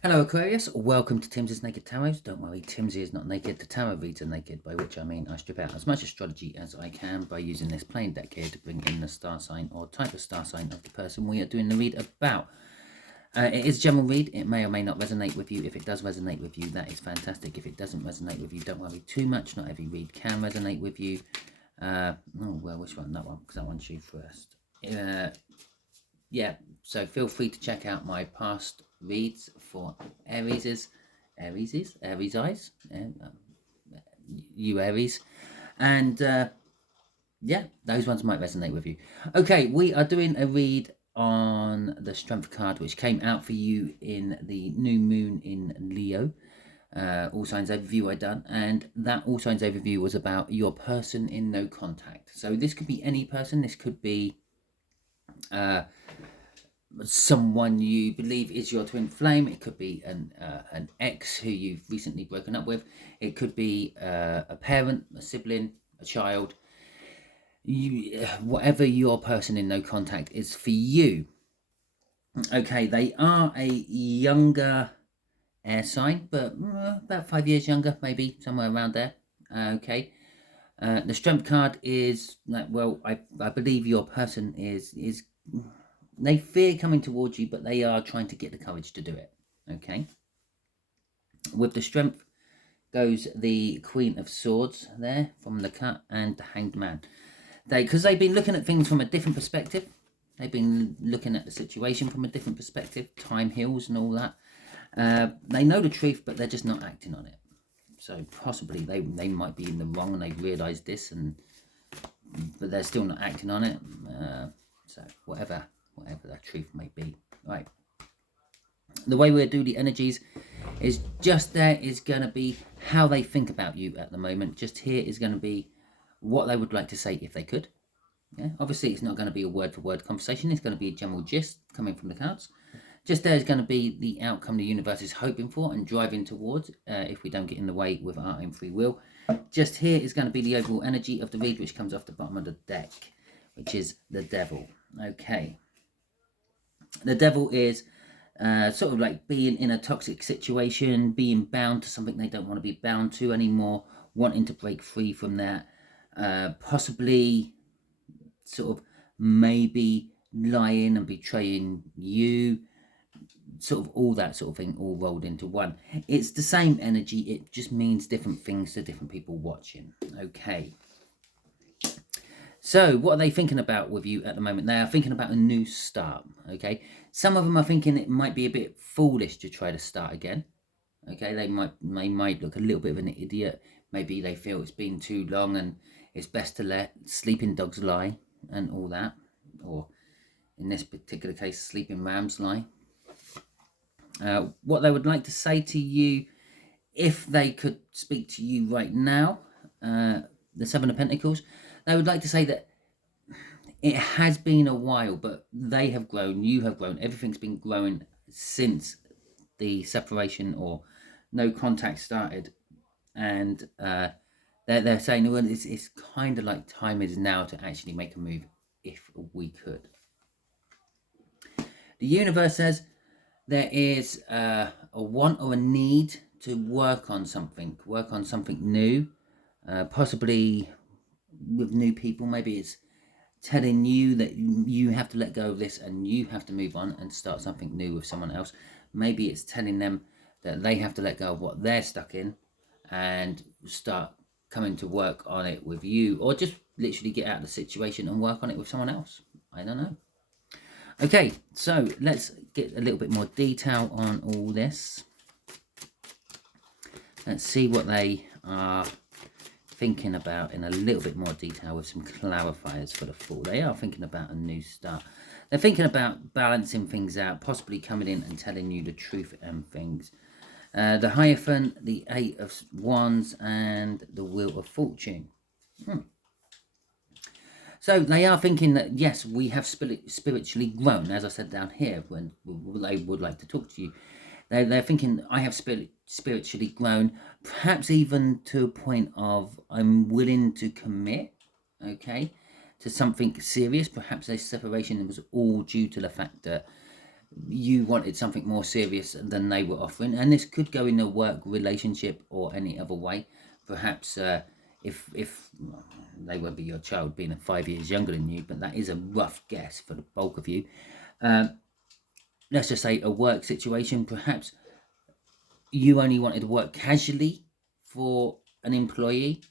Hello Aquarius, welcome to Timsy's Naked Tarot. Don't worry, Timsy is not naked, the tarot reads are naked, by which I mean I strip out as much astrology as I can by using this plain deck here to bring in the star sign or type of star sign of the person we are doing the read about. It is a general read, it may or may not resonate with you. If it does resonate with you, that is fantastic. If it doesn't resonate with you, don't worry too much, not every read can resonate with you. Which one? That one, because that one's you first. Yeah, so feel free to check out my past reads for Aries eyes, you Aries, and yeah, those ones might resonate with you. Okay, we are doing a read on the Strength card, which came out for you in the new moon in Leo. All signs overview I done, and that all signs overview was about your person in no contact. So this could be any person. This could be someone you believe is your twin flame. It could be an ex who you've recently broken up with. It could be a parent, a sibling, a child. Whatever your person in no contact is for you. Okay, they are a younger air sign, but about 5 years younger, maybe somewhere around there. Okay. The Strength card is well, I believe your person is they fear coming towards you, but they are trying to get the courage to do it. Okay. With the Strength goes the Queen of Swords there from the cut, and the Hanged Man. Because they've been looking at things from a different perspective. They've been looking at the situation from a different perspective. Time heals and all that. They know the truth, but they're just not acting on it. So possibly they might be in the wrong, and they've realised this, but they're still not acting on it. So whatever that truth may be. Right. The way we do the energies is just there is going to be how they think about you at the moment. Just here is going to be what they would like to say if they could. Yeah, obviously it's not going to be a word for word conversation. It's going to be a general gist coming from the cards. Just there is going to be the outcome the universe is hoping for and driving towards, if we don't get in the way with our own free will. Just here is going to be the overall energy of the read, which comes off the bottom of the deck, which is the Devil. Okay. The Devil is sort of like being in a toxic situation, being bound to something they don't want to be bound to anymore, wanting to break free from that, possibly sort of maybe lying and betraying you, sort of all that sort of thing all rolled into one. It's the same energy, it just means different things to different people watching. Okay. So what are they thinking about with you at the moment? They are thinking about a new start. Okay. Some of them are thinking it might be a bit foolish to try to start again. Okay. They might look a little bit of an idiot. Maybe they feel it's been too long and it's best to let sleeping dogs lie and all that. Or in this particular case, sleeping rams lie. What they would like to say to you, if they could speak to you right now, the Seven of Pentacles, they would like to say that it has been a while, but they have grown, you have grown, everything's been growing since the separation or no contact started. And they're saying, well, it's kind of like time is now to actually make a move if we could. The universe says there is a want or a need to work on something new, possibly with new people. Maybe it's telling you that you have to let go of this and you have to move on and start something new with someone else. Maybe it's telling them that they have to let go of what they're stuck in and start coming to work on it with you, or just literally get out of the situation and work on it with someone else. I don't know. Okay, so let's get a little bit more detail on all this. Let's see what they are thinking about in a little bit more detail with some clarifiers for the Fool. They are thinking about a new start. They're thinking about balancing things out, possibly coming in and telling you the truth and things. The Hierophant, the Eight of Wands, and the Wheel of Fortune. So they are thinking that, yes, we have spiritually grown, as I said down here, when they would like to talk to you. They're thinking, I have spiritually grown, perhaps even to a point of I'm willing to commit, okay, to something serious. Perhaps their separation was all due to the fact that you wanted something more serious than they were offering, and this could go in a work relationship or any other way. Perhaps if they won't be your child, being 5 years younger than you, but that is a rough guess for the bulk of you. Let's just say a work situation. Perhaps you only wanted to work casually for an employee,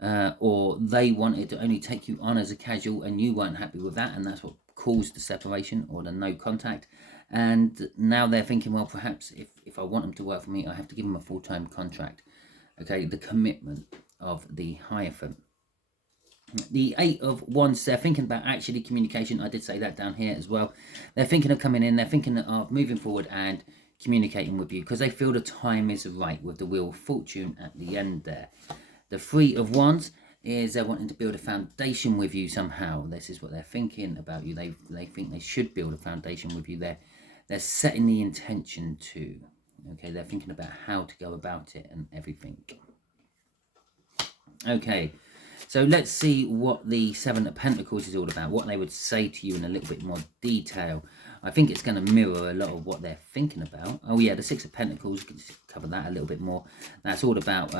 or they wanted to only take you on as a casual and you weren't happy with that, and that's what caused the separation or the no contact. And now they're thinking, well, perhaps if I want them to work for me, I have to give them a full-time contract. Okay, the commitment of the Hierophant. The Eight of Wands, they're thinking about actually communication. I did say that down here as well. They're thinking of coming in, they're thinking of moving forward and communicating with you because they feel the time is right with the Wheel of Fortune at the end there. The Three of Wands is they're wanting to build a foundation with you somehow. This is what they're thinking about you. They think they should build a foundation with you. They're setting the intention to. Okay, they're thinking about how to go about it and everything. Okay, so let's see what the Seven of Pentacles is all about, what they would say to you in a little bit more detail. I think it's going to mirror a lot of what they're thinking about. Oh yeah, the Six of Pentacles, we can just cover that a little bit more. That's all about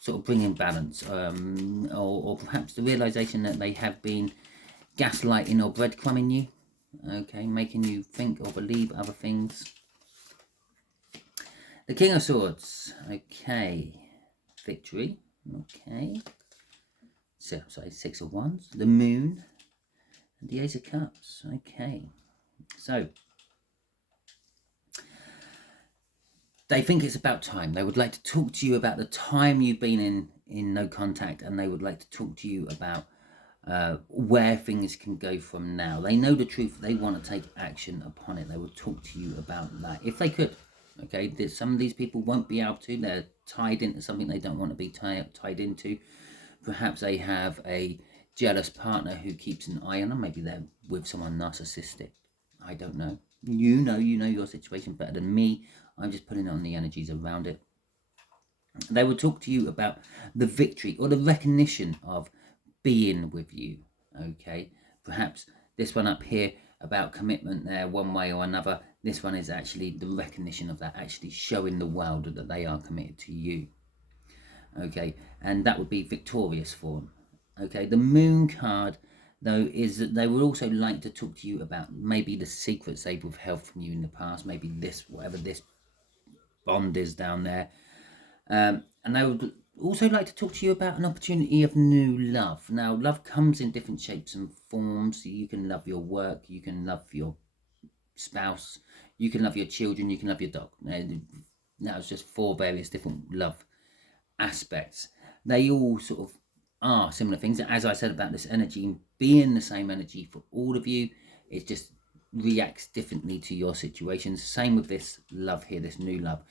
sort of bringing balance, or perhaps the realization that they have been gaslighting or breadcrumbing you, okay, making you think or believe other things. The King of Swords, okay, victory, okay. So, sorry, Six of Wands, the Moon, and the Ace of Cups, okay. So, they think it's about time. They would like to talk to you about the time you've been in no contact, and they would like to talk to you about where things can go from now. They know the truth. They want to take action upon it. They will talk to you about that if they could. Okay, some of these people won't be able to. They're tied into something they don't want to be tied into. Perhaps they have a jealous partner who keeps an eye on them. Maybe they're with someone narcissistic. I don't know. You know your situation better than me. I'm just putting on the energies around it. They will talk to you about the victory or the recognition of being with you. Okay, perhaps this one up here about commitment there one way or another. This one is actually the recognition of that, actually showing the world that they are committed to you. Okay, and that would be victorious for them. Okay, the Moon card though is that they would also like to talk to you about maybe the secrets they've withheld from you in the past, maybe this, whatever this bond is down there, and they would also like to talk to you about an opportunity of new love. Now, love comes in different shapes and forms. You can love your work, you can love your spouse, you can love your children, you can love your dog. Now it's just 4 various different love aspects. They all sort of are similar things. As I said about this energy being the same energy for all of you, it just reacts differently to your situations. Same with this love here, this new love.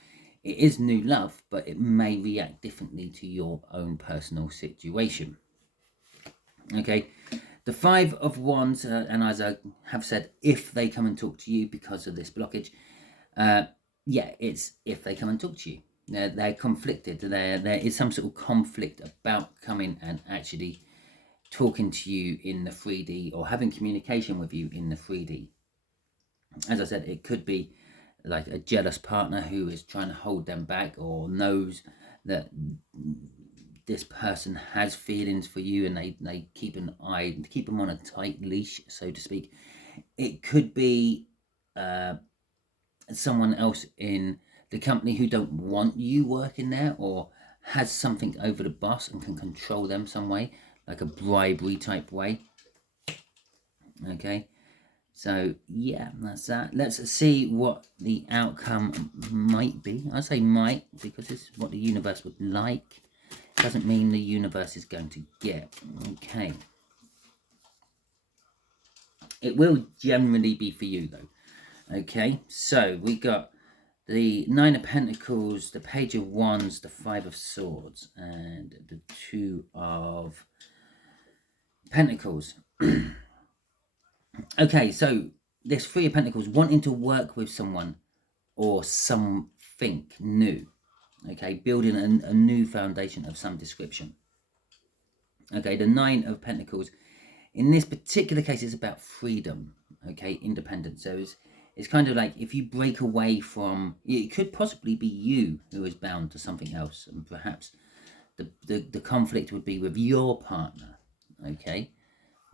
It is new love, but it may react differently to your own personal situation. Okay, the Five of Wands, and as I have said, if they come and talk to you because of this blockage, yeah, it's if they come and talk to you. They're conflicted. There is some sort of conflict about coming and actually talking to you in the 3D or having communication with you in the 3D. As I said, it could be like a jealous partner who is trying to hold them back or knows that this person has feelings for you and they keep an eye, keep them on a tight leash, so to speak. It could be someone else in the company who don't want you working there or has something over the boss and can control them some way, like a bribery type way. Okay, so yeah, that's that. Let's see what the outcome might be. I say might because this is what the universe would like. Doesn't mean the universe is going to get. Okay, it will generally be for you though. Okay, so we got the Nine of Pentacles, the Page of Wands, the Five of Swords, and the Two of Pentacles. Okay, so this Three of Pentacles, wanting to work with someone or something new. Okay, building a new foundation of some description. Okay, the Nine of Pentacles, in this particular case, it's about freedom. Okay, independence. So it's kind of like if you break away from, it could possibly be you who is bound to something else, and perhaps the conflict would be with your partner, okay?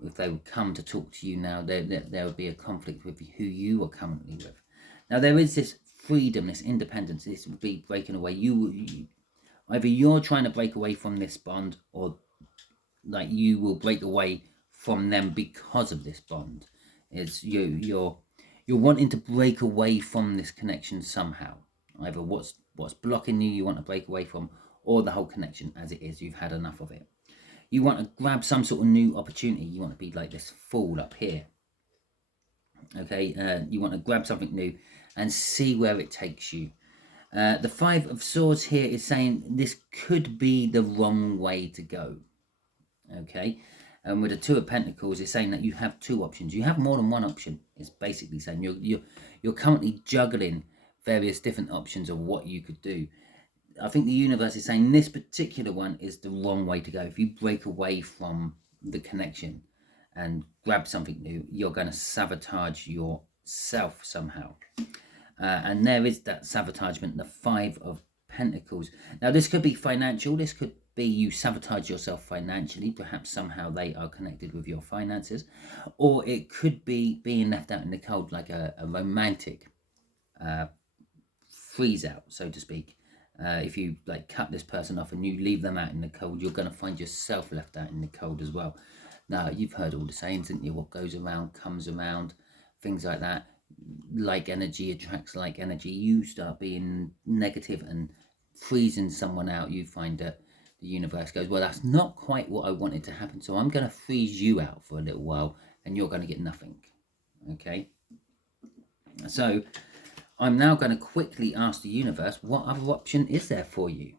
If they would come to talk to you now, there would be a conflict with who you are currently with. Now, there is this freedom, this independence. This would be breaking away. Either you're trying to break away from this bond, or like you will break away from them because of this bond. It's you're wanting to break away from this connection somehow. Either what's blocking you want to break away from, or the whole connection as it is. You've had enough of it. You want to grab some sort of new opportunity. You want to be like this fool up here. Okay, you want to grab something new and see where it takes you. The Five of Swords here is saying this could be the wrong way to go. Okay, and with the Two of Pentacles, it's saying that you have two options. You have more than one option. It's basically saying you're currently juggling various different options of what you could do. I think the universe is saying this particular one is the wrong way to go. If you break away from the connection and grab something new, you're going to sabotage yourself somehow. And there is that sabotagement, the Five of Pentacles. Now, this could be financial. This could be you sabotage yourself financially. Perhaps somehow they are connected with your finances. Or it could be being left out in the cold, like a romantic freeze out, so to speak. If you like cut this person off and you leave them out in the cold, you're going to find yourself left out in the cold as well. Now, you've heard all the sayings, haven't you? What goes around comes around, things like that. Like energy attracts like energy. You start being negative and freezing someone out, you find that the universe goes, well, that's not quite what I wanted to happen, so I'm going to freeze you out for a little while and you're going to get nothing. Okay, so I'm now going to quickly ask the universe, what other option is there for you?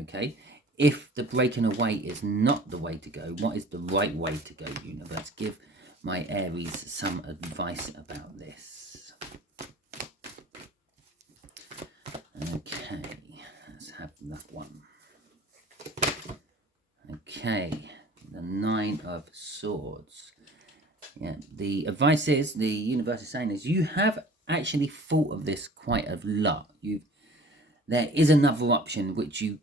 Okay, if the breaking away is not the way to go, what is the right way to go, universe? Give my Aries some advice about this. Okay, let's have that one. Okay, the Nine of Swords. Yeah, the advice is, the universe is saying, is you have actually thought of this quite a lot. There is another option which it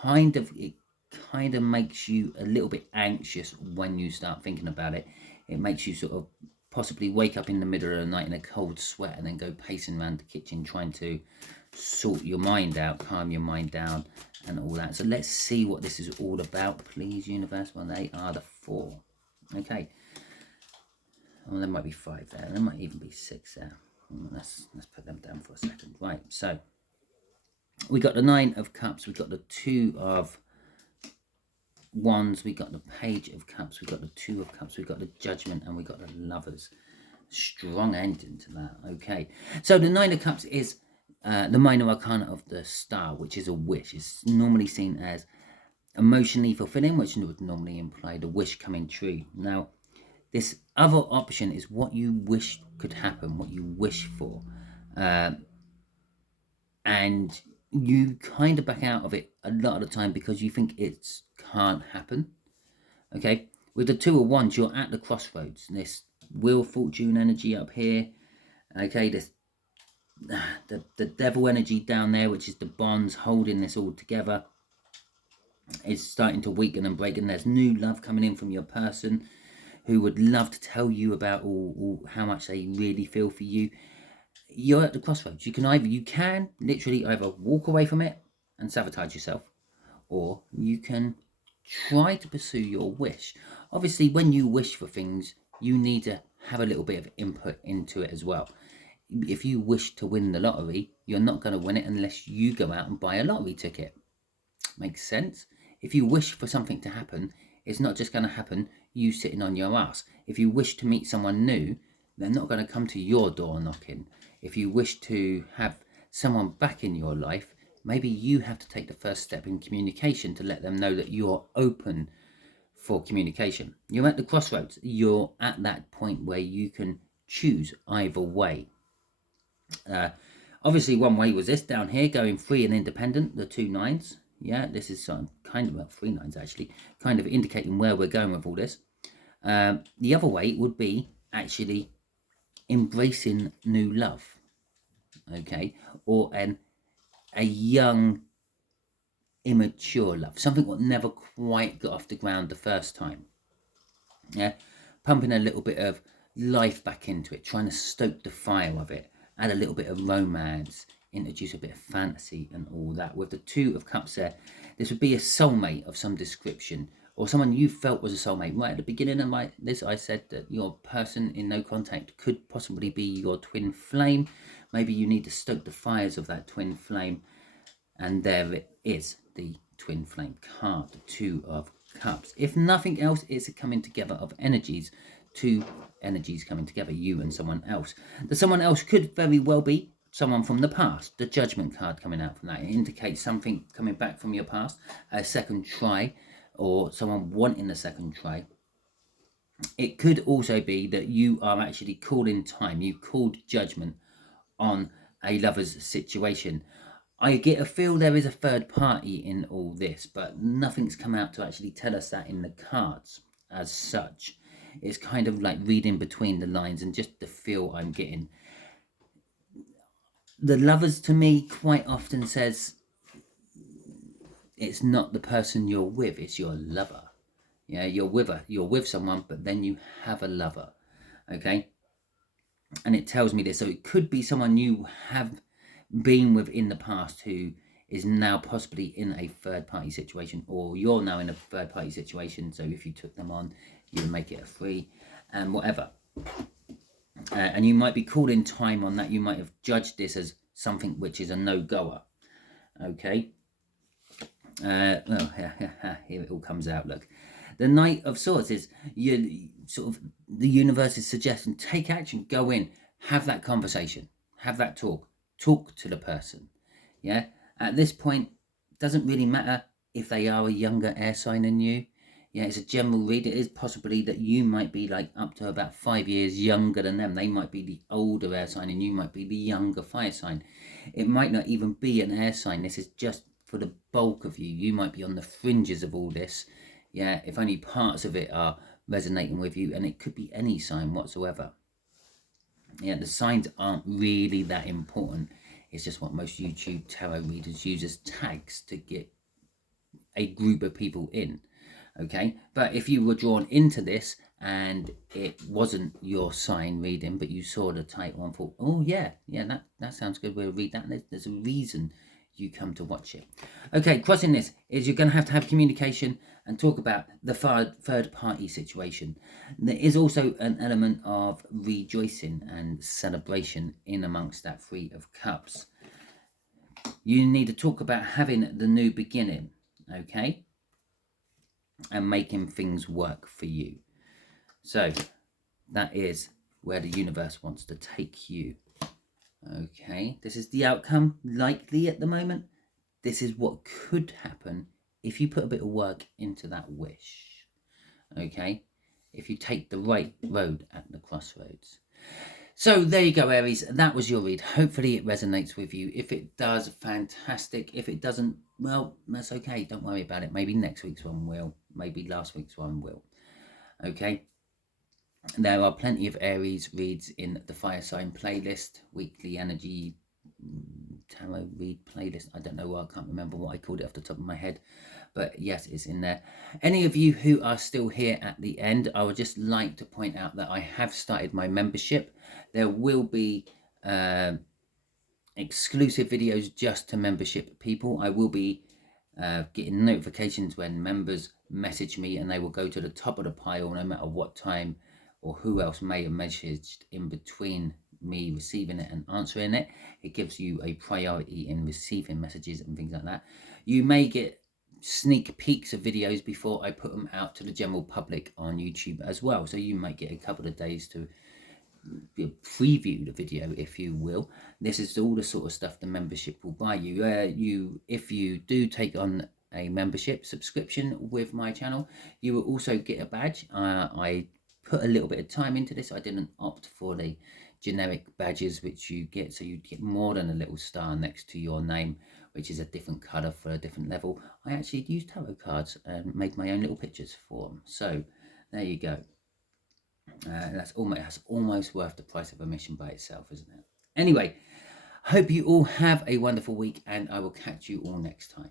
kind of makes you a little bit anxious when you start thinking about it. It makes you sort of possibly wake up in the middle of the night in a cold sweat and then go pacing around the kitchen trying to sort your mind out, calm your mind down and all that. So let's see what this is all about, please, universe. Well, they are the Four. Okay. Well, there might be 5 there. There might even be 6 there. Let's put them down for a second. Right, so we got the Nine of Cups. We got the Two of Wands. We got the Page of Cups. We got the Two of Cups. We got the Judgment, and we got the Lovers. Strong ending to that. Okay, so the Nine of Cups is the minor arcana of the Star, which is a wish. It's normally seen as emotionally fulfilling, which would normally imply the wish coming true. Now, this other option is what you wish could happen, what you wish for. And you kind of back out of it a lot of the time because you think it can't happen. Okay, with the Two of Wands, you're at the crossroads. This Wheel Fortune energy up here. Okay, this the Devil energy down there, which is the bonds holding this all together, is starting to weaken and break, and there's new love coming in from your person who would love to tell you about how much they really feel for you. You're at the crossroads. You can literally either walk away from it and sabotage yourself, or you can try to pursue your wish. Obviously, when you wish for things, you need to have a little bit of input into it as well. If you wish to win the lottery, you're not going to win it unless you go out and buy a lottery ticket. Makes sense? If you wish for something to happen, it's not just going to happen you sitting on your ass. If you wish to meet someone new, they're not going to come to your door knocking. If you wish to have someone back in your life, maybe you have to take the first step in communication to let them know that you're open for communication. You're at the crossroads. You're at that point where you can choose either way. Obviously, one way was this down here, going free and independent, the 2 nines. Yeah, this is kind of, well, 3 nines actually, kind of indicating where we're going with all this. The other way would be actually embracing new love, okay, or a young, immature love, something that never quite got off the ground the first time. Yeah, pumping a little bit of life back into it, trying to stoke the fire of it, add a little bit of romance, introduce a bit of fantasy and all that. With the Two of Cups there, this would be a soulmate of some description, or someone you felt was a soulmate. Right at the beginning of this, I said that your person in no contact could possibly be your twin flame. Maybe you need to stoke the fires of that twin flame, and there it is, the twin flame card, the Two of Cups. If nothing else, it's a coming together of energies, two energies coming together, you and someone else. The someone else could very well be someone from the past. The Judgment card coming out from that, it indicates something coming back from your past, a second try, or someone wanting a second try. It could also be that you are actually calling time, you called judgment on a lover's situation. I get a feel there is a third party in all this, but nothing's come out to actually tell us that in the cards as such. It's kind of like reading between the lines and just the feel I'm getting. The lovers to me quite often says it's not the person you're with, it's your lover. Yeah, you're with someone, but then you have a lover. Okay? And it tells me this. So it could be someone you have been with in the past who is now possibly in a third party situation, or you're now in a third party situation. So if you took them on, you would make it a free and whatever. And you might be calling time on that. You might have judged this as something which is a no-goer. Okay. Well, here it all comes out. Look, the Knight of Swords is you sort of the universe is suggesting take action, go in, have that conversation, have that talk to the person. Yeah, at this point, doesn't really matter if they are a younger air sign than you. Yeah, it's a general read. It is possibly that you might be like up to about 5 years younger than them. They might be the older air sign and you might be the younger fire sign. It might not even be an air sign. This is just for the bulk of you. You might be on the fringes of all this. Yeah, if only parts of it are resonating with you, and it could be any sign whatsoever. Yeah, the signs aren't really that important. It's just what most YouTube tarot readers use as tags to get a group of people in. Okay, but if you were drawn into this and it wasn't your sign reading, but you saw the title and thought, oh yeah, that sounds good, we'll read that, and there's a reason you come to watch it. Okay, crossing this is you're going to have communication and talk about the third party situation. There is also an element of rejoicing and celebration in amongst that Three of Cups. You need to talk about having the new beginning, okay, and making things work for you. So that is where the universe wants to take you. Okay, this is the outcome likely at the moment. This is what could happen if you put a bit of work into that wish. Okay, if you take the right road at the crossroads. So there you go, Aries. That was your read. Hopefully it resonates with you. If it does, fantastic. If it doesn't, well, that's okay. Don't worry about it. Maybe next week's one will. Maybe last week's one will. Okay. There are plenty of Aries reads in the Fire Sign playlist, weekly energy tarot read playlist. I don't know why, I can't remember what I called it off the top of my head, but yes, it's in there. Any of you who are still here at the end, I would just like to point out that I have started my membership. There will be exclusive videos just to membership people. I will be getting notifications when members message me, and they will go to the top of the pile no matter what time or who else may have messaged in between me receiving it and answering it. It gives you a priority in receiving messages and things like that. You may get sneak peeks of videos before I put them out to the general public on YouTube as well, so you might get a couple of days to preview the video, if you will. This is all the sort of stuff the membership will buy you. If you do take on a membership subscription with my channel, you will also get a badge. I put a little bit of time into this. I didn't opt for the generic badges which you get, so you get more than a little star next to your name, which is a different color for a different level. I actually used tarot cards and made my own little pictures for them. So there you go. That's almost worth the price of admission by itself, isn't it? Anyway, hope you all have a wonderful week, and I will catch you all next time.